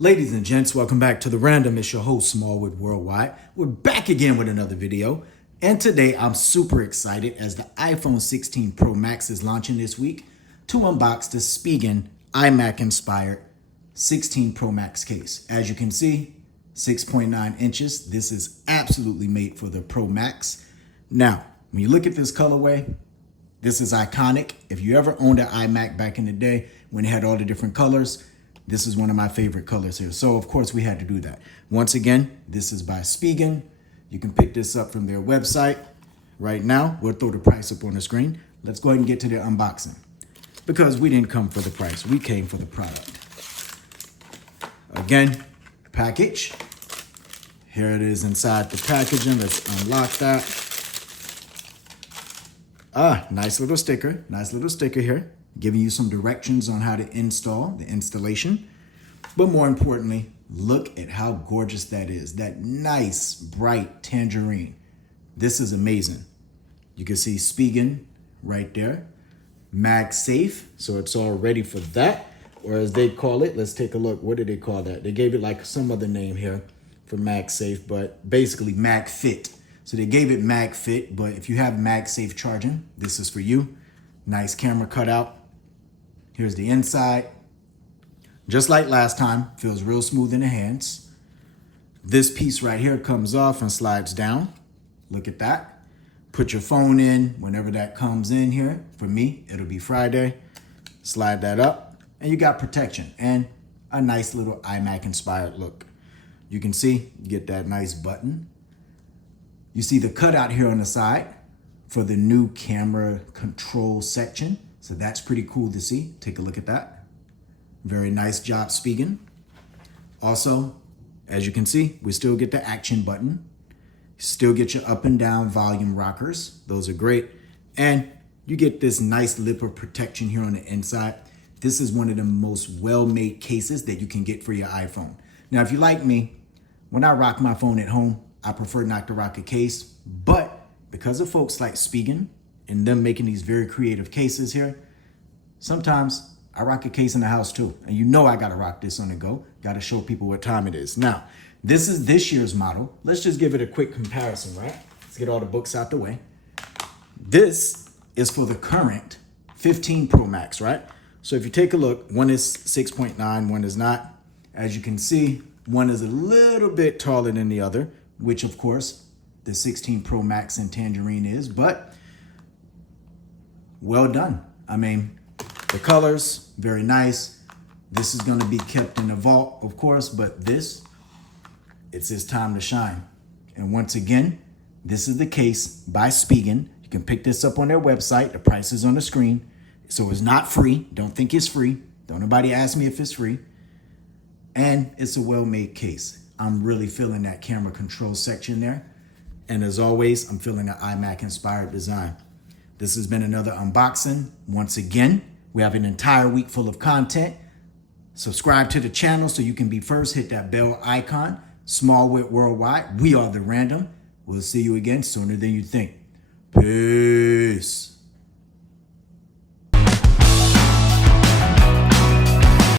Ladies and gents, welcome back to The Random. It's your host, SmallwoodWorldWide. We're back again with another video. And today I'm super excited as the iPhone 16 Pro Max is launching this week to unbox the Spigen iMac inspired 16 Pro Max case. As you can see, 6.9 inches. This is absolutely made for the Pro Max. Now, when you look at this colorway, this is iconic. If you ever owned an iMac back in the day when it had all the different colors, this is one of my favorite colors here. So of course we had to do that. Once again, this is by Spigen. You can pick this up from their website. Right now, we'll throw the price up on the screen. Let's go ahead and get to the unboxing. Because we didn't come for the price, we came for the product. Again, package. Here it is inside the packaging. Let's unlock that. Nice little sticker here, giving you some directions on how to install the installation. But more importantly, look at how gorgeous that is. That nice, bright tangerine. This is amazing. You can see Spigen right there. MagSafe, so it's all ready for that. Or as they call it, let's take a look. What did they call that? They gave it like some other name here for MagSafe, but basically MagFit. So they gave it MagFit, but if you have MagSafe charging, this is for you. Nice camera cutout. Here's the inside. Just like last time, feels real smooth in the hands. This piece right here comes off and slides down. Look at that. Put your phone in whenever that comes in here. For me, it'll be Friday. Slide that up and you got protection and a nice little iMac inspired look. You can see, you get that nice button. You see the cutout here on the side for the new camera control section. So that's pretty cool to see. Take a look at that. Very nice job, Spigen. Also, as you can see, we still get the action button. Still get your up and down volume rockers. Those are great. And you get this nice lip of protection here on the inside. This is one of the most well-made cases that you can get for your iPhone. Now, if you like me, when I rock my phone at home, I prefer not to rock a case, but because of folks like Spigen and them making these very creative cases here, sometimes I rock a case in the house too. And you know I gotta rock this on the go. Gotta show people what time it is. Now, this is this year's model. Let's just give it a quick comparison, right? Let's get all the books out the way. This is for the current 15 Pro Max, right? So if you take a look, one is 6.9, one is not. As you can see, one is a little bit taller than the other, which of course the 16 Pro Max and Tangerine is, but well done. I mean, the colors, very nice. This is gonna be kept in the vault, of course, but this, it's its time to shine. And once again, this is the case by Spigen. You can pick this up on their website. The price is on the screen. So it's not free. Don't think it's free. Don't nobody ask me if it's free. And it's a well-made case. I'm really feeling that camera control section there. And as always, I'm feeling the iMac inspired design. This has been another unboxing. Once again, we have an entire week full of content. Subscribe to the channel so you can be first. Hit that bell icon. Smallwood Worldwide. We are The Random. We'll see you again sooner than you think. Peace.